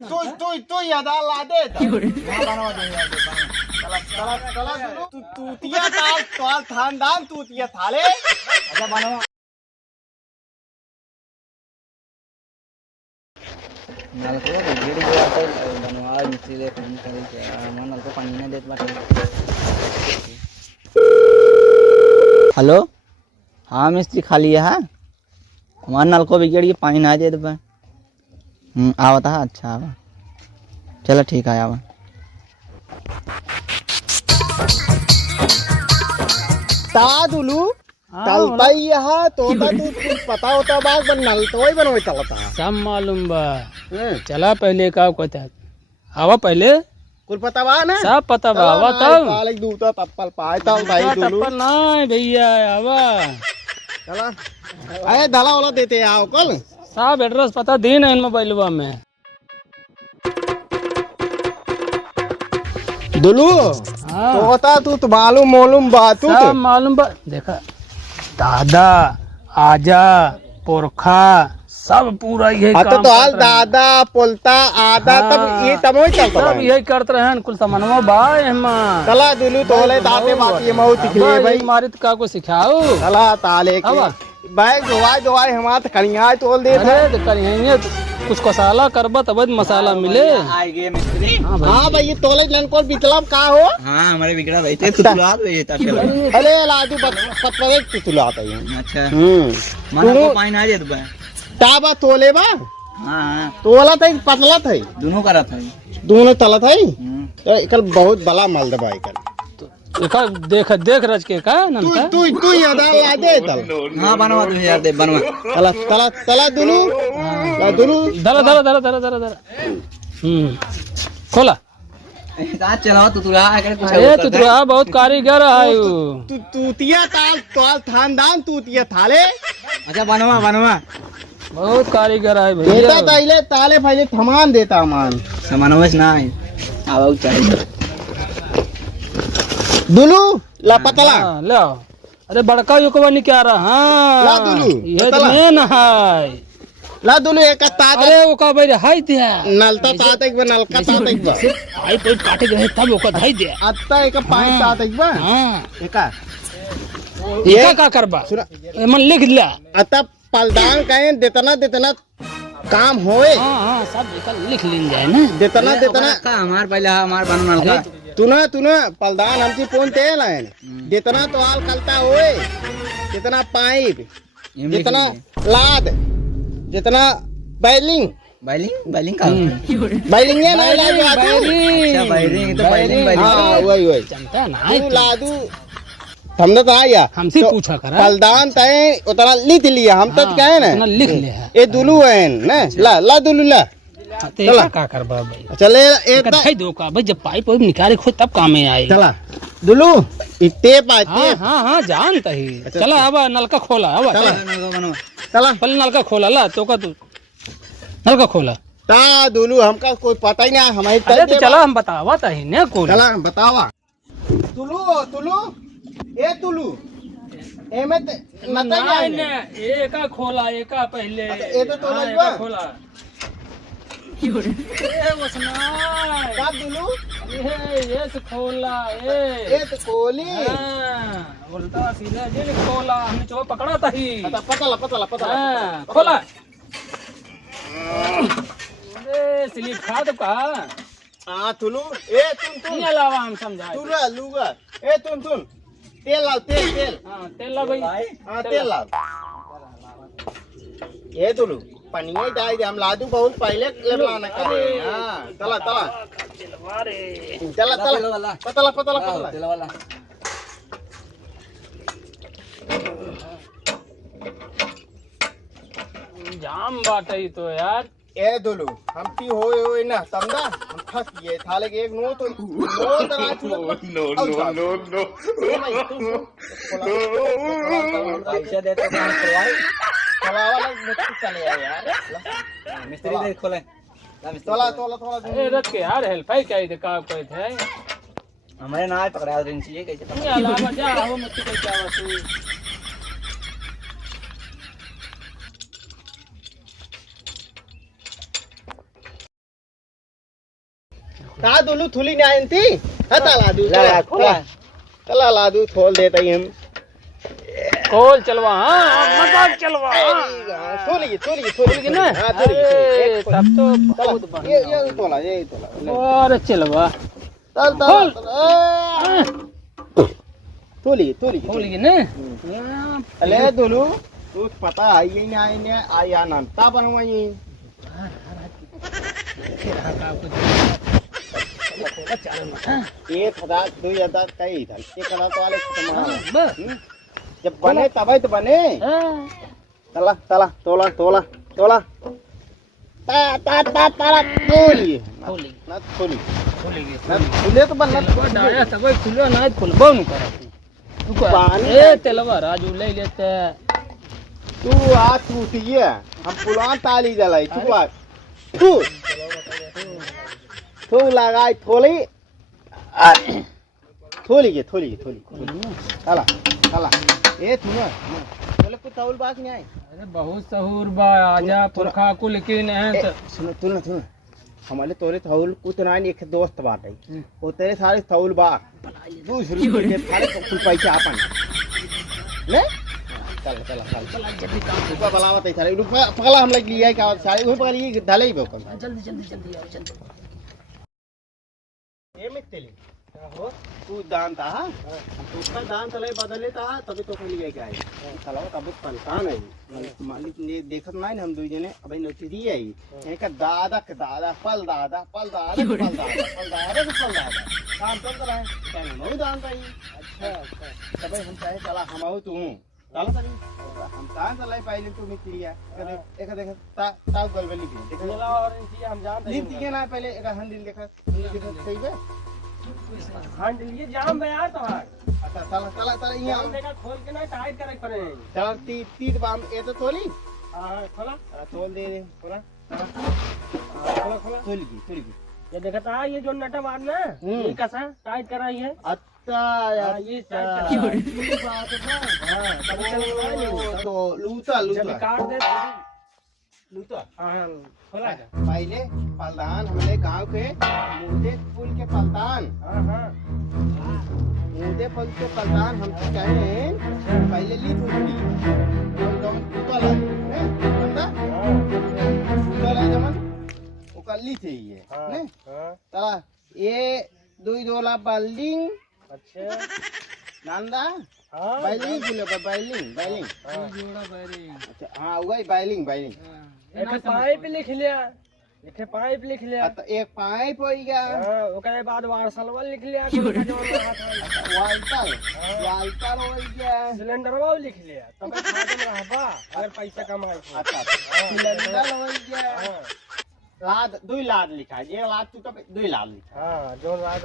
तू याद ला दे तूतिया ताल खानदान तूतिया थाले अच्छा बनवा नलको गिर गया तो बनवा मिस्त्री ले फोन करे क्या मन नलको पानी ना देत बाटे। हेलो हाँ मिस्त्री खाली है हमारे नलको बिगड़ गई पानी ना दे दे आवत है अच्छा आवा चलो ठीक है आवा तादुलू तलता ही है तो तू पता होता बात बन नल तो ही बनवे चलता सब मालूम बा चला पहले का कहता आवा पहले कुल पता बा ना सब पता बा आवा तब काले दूता तप्पल पाए तल भाई दुलू तप्पल नहीं भैया आवा चला अरे दला वाला देते आओ कल सब एड्रेस पता दी ना इन मोबाइलवा में दुलू हाँ तो बता तू मालूम मालूम बात तू सब मालूम बा देखा दादा आजा पुरखा सब पूरा यही तो काम हाल करत रहन। दादा पोलता आदा तब ये तब ही चलता सब यही करते रहे कुल सामानवा बा एमा चला दुलू तोले दाते बात ये महू तिखले भाई मारी तो का को सिखाओ चला ताले के आवा। बैग धोवाई हमार कड़िया तोल दे अरे तो करिए कुछ कसाला करबा तब मसाला मिले आएगे मिस्त्री हाँ भाई हाँ भाई ये तोले लनकोल बितलब का हो हाँ हमारे बिगड़ा भाई थे तुतुला दो ये ताकि अरे लाजू पतले तुतुला आता है अच्छा मन को पानी ना देत बा ताबा तोले बा हां तोला था पतला था दोनों करा था दोनों तला था तो एकल बहुत बड़ा माल दबा एकल देखा देख देख रज के का ननका तू याद ला दे तल हां बनवा 2000 दे बनवा तला तला तला दुलू ला दुलू धरा धरा धरा धरा धरा धरा खोला का चलाओ तुतुला आकर कुछ अरे तुतुआ बहुत कारीगर है तू तूतिया ताल खानदान तूतिया थाले अच्छा बनवा बनवा बहुत कारीगर है देता भैया ताइले ताले फाइले थमान देता मान सामानवस ना है आवा चाहिए दुलू ला पतला हाँ, ले आओ अरे बड़का युकवा नहीं क्या रहा ला हाँ दुलू, ये तो पतला। मेन है ला दुलू एक तात अरे वो का भाई हाई दिया नलता तात एक बा नलका तात एक बा आई पे काटे गए तब वो का धाई दिया अत्ता एक पाई तात एक बा हाँ एका ये का करबा सुना मन लिख लिया अत्ता पलदान कहे देतना काम होए हाँ हाँ सब लिख लिन जाए ना देतना का हमार पहले हमार बनना का तुना पलदान हमची फोन तेल है जितना तो हाल कलता होए जितना पाइप जितना लाद जितना बैलिंग बाइलिंग बाइलिंग का बैलिंग है ना लादू अच्छा बाइलिंग तो बाइलिंग हाँ वही जानता है ना तू लादू हमने तो आया हमसे पूछा करा पलदान तय उतना लिख लिया हम तो कहे उतना ना लिख ले है ये दुलू है ना ला दुलू ला चला का करबा भाई चले एक कथाई दो का भाई जब पाइप वाइप निकाले खुद तब काम में आएगा चला दुलू इतने पाते हाँ हाँ हाँ जानता ही चला अब नलका खोला अब बनवा चला पहले नलका खोला ला तो का तू नलका खोला ता दुलू हमका कोई पता ही नहीं हमारी अरे तो चला हम बतावा था ही ने को चला बतावा तुलू ए तुलू ए में नता नहीं एका खोला एका पहले ए तो तोला हाँ, ही बा। एका खोला ए वसना का दुलू ये से खोला ए तो कोली हाँ, उल्टा सीधा जे खोला हमने चो पकड़ा था ही पतला हाँ, खोला अरे स्लिप खा तो का हां तुलू ए तुन नहीं अलावा हम समझाए तुला लूगा ए तुन तेल लाओ तेल हाँ तेल ला भाई हां तेल लाओ ए तुलू पनिया डाल दे हम लादू बहुत पहले ले लाना करे हां चला पतला तेल वाला जाम बात है तो यार ए दुलू हम पी होए ना समझा हम फंस गए थाले के एक नो तो ना नो पैसा दे तो काम करवाए वाला मिस्त्री चले यार मिस्त्री दे खोले तोला अरे रख के यार हेल्प है क्या इधर का कोई थे हमारे ना पकड़ा दिन चाहिए कैसे नहीं अलावा जा हो मत कोई क्या तू का दुलू थुली नहीं आयंती हता लादू ला, खोला। चला लादू खोल देता ही हम खोल चलवा हाँ मजाक चलवा थोली ना हाँ अरे, तब तो बहुत ये बढ़िया ये तोला और चलवा चल खोल। थोली खोल गई ना अले दुलू तू पता है ये नहीं आए ने आया नंता बनवाई एक हजार 2000 कई था ये करा तो वाले बस जब बने तब तो बने चला चला तोला तोला तोला ता ता ता तारा तोली खोली ना तोली खोल गई ना खुले तो बनना डाया तब खुलो ना खुलबो न कर पानी ए तेलवा राजू ले लेते तू हाथ उठिए हम पुलान ताली जलाई तू आ तू तू लगाई थोली थोली चला चला ए तू ना बोले कुछ तौल बात नहीं आई अरे बहुत सहूर बा आजा पुरखा कुल की नहीं तो सुनो हमारे तोरे थौल कुछ ना एक दोस्त बात है वो तेरे सारे थौल बात दूसरी के सारे कुल पैसे आपन ले चल जल्दी काम बलावत है सारे पगला हम लग लिया क्या सारे वो पगली ये डाले ही बेकम जल्दी आओ जल्दी ये में तेली हो तू दान था तू का दान तले बदले था तभी तो लिया क्या है चलो तब परेशान है मालिक ने देखत ना हम दो जने अबे नोटिस दी आई एक दादा पल दादा काम तो करा है क्या नहीं दान था अच्छा तब हम चाहे चला हम आओ तू चलो तनी हम दान चलाई पहले तू मित्री है एक देख ताऊ गल लिख देख चला और इनकी हम जानते लिख दिए ना पहले एक हंडिल देखा सही है हां ये जाम बे यार तुम्हार अच्छा चला ये जाम देखा खोल के ना टाइट करे पड़े चल तीत बाम ये तो तोली हां खोला तोल दे खोला तोल की ये देखता ये जो नटा मार ना ये कैसा टाइट कराई है अच्छा यार ये टाइट कराई ये बात है हां तब चल तो लूटा जब काट दे लूटा हां खोला पहले पलदान हमारे गांव के मुर्दे पुल के पलदान हां मुर्दे पुल के पलदान हम तो कहे पहले ली थोड़ी तो लूटा ला बंदा लूटा ला जमन वो कर ली थी ये ने चला ये दोला बिल्डिंग अच्छा नंदा हां बाइलिंग बोले बाइलिंग जोड़ा बैरिंग अच्छा हां वही बाइलिंग एक पाइप लिख लिया तो एक पाइप हो गया हां ओकरे बाद वार्सलवा लिख लिया वाल्टर हो गया सिलेंडरवा लिख लिया तब खादम रहबा अगर पैसा कमाई तो अच्छा सिलेंडर हो गया लाद दो लाद लिखा ये लाद तू तो दो लाद लिखा हां जो रात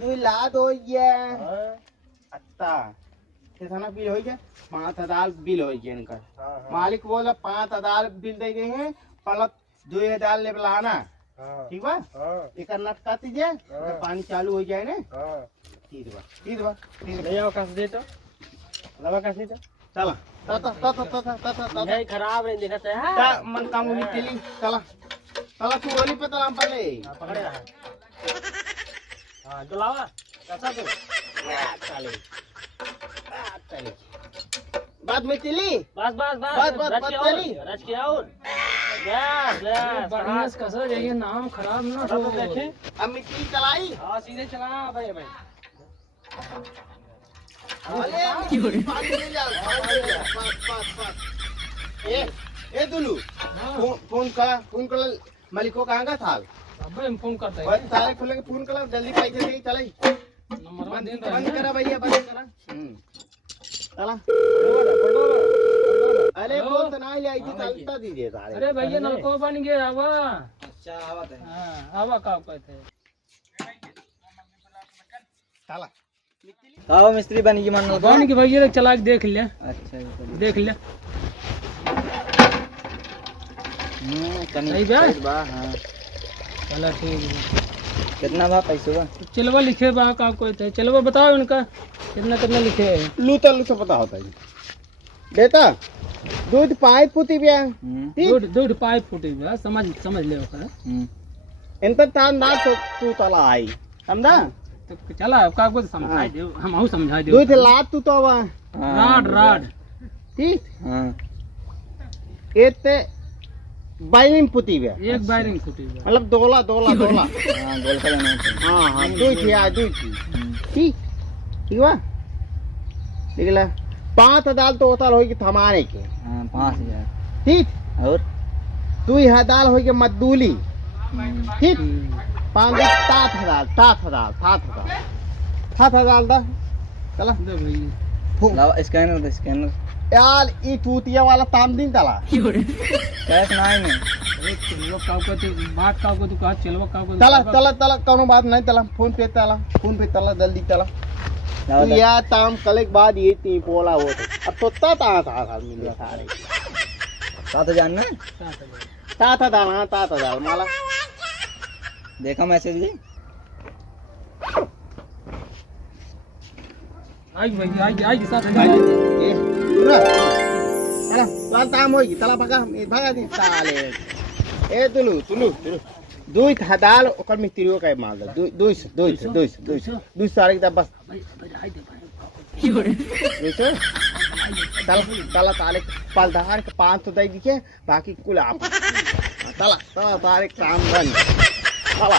दो लाद हो गया हां अच्छा कितना बिल हो गया 5000 बिल हो गया इनका हां मालिक बोला 5000 बिल दे गए हैं पलक 2000 ले लाना हां ठीक बा हां एक नट काट दीजिए पानी चालू हो जाए ना हां ठीक बा ले आओ कस दे तो लवा कस दे तो चला ता नहीं खराब नहीं दिखता है ता मन काम में चली चला तू गोली पे तलाम पले पकड़े हां चलावा कैसा तो चले बाद में चली बस बस चली रच के आओ बस बढ़िया कसो ये नाम खराब ना हो देखे अब मिट्टी चलाई हां सीधे चला भाई अरे पानी ले जा ए दुलू फोन कर मालिक को कहां का था अब हम फोन करते हैं बस सारे खुले के फोन कर जल्दी पैसे दे चले नंबर दे बंद करा भैया बंद करा चला अरे बोल तो ना ले आई थी चलता दीजिए सारे अरे भैया नलको बन गया आवा अच्छा आवत है हां आवा का कहते चला आओ मिस्त्री बन गई मन कौन की भैया चला के देख ले अच्छा देख ले कनी सही बा? बा हां चलो ठीक है कितना बा पैसा बा चलवा लिखे बा का कहते चलवा बताओ इनका कितना लिखे है लूता पता होता है बेटा दूध पाइप पुती बिया दूध पाइप फूटी बा समझ ले ओकरा इंत तान ना तू तला आई समझा तो चला का को समझाई दे हम हूं समझाई दे दुई थे लात तू तो अब राड राड हाँ, ठीक एते बाइलिंग पुती वे एक बायरिंग फुटी हुई मतलब दोला दोला दोला हाँ, गोल का जाना है। हाँ हाँ दुई थी आज दुई थी ठीक ठीक हुआ निकला 5,000 तो होता होगी थमाने के हाँ, 5,000 ठीक और 2,000 होगी मद्दूली ठीक 7,000 दा चला दे भाई लाओ स्कैनर दे स्कैनर यार ई तूतिया वाला ताम दिन तला कैश ना है नहीं चलवा का तो बात का को तो कहा चलवा का को तला तला तला कोनो बात नहीं तला फोन पे तला जल्दी तला लाओ तू या ताम कल के बाद ये ती पोला हो अब तो ता मिले सारे 7,000 ना ता माला देखा मैसेज भी आई भाई आई के साथ ए सुना तला लाल ताम होगी तला भगा दे साले ए तुलू 2,000 ओकर मिस्त्रियों का माल दे 200 सारे का बस तला ताले पलदार के 500 दे दिखे बाकी कुल आप तला तारे काम बन तला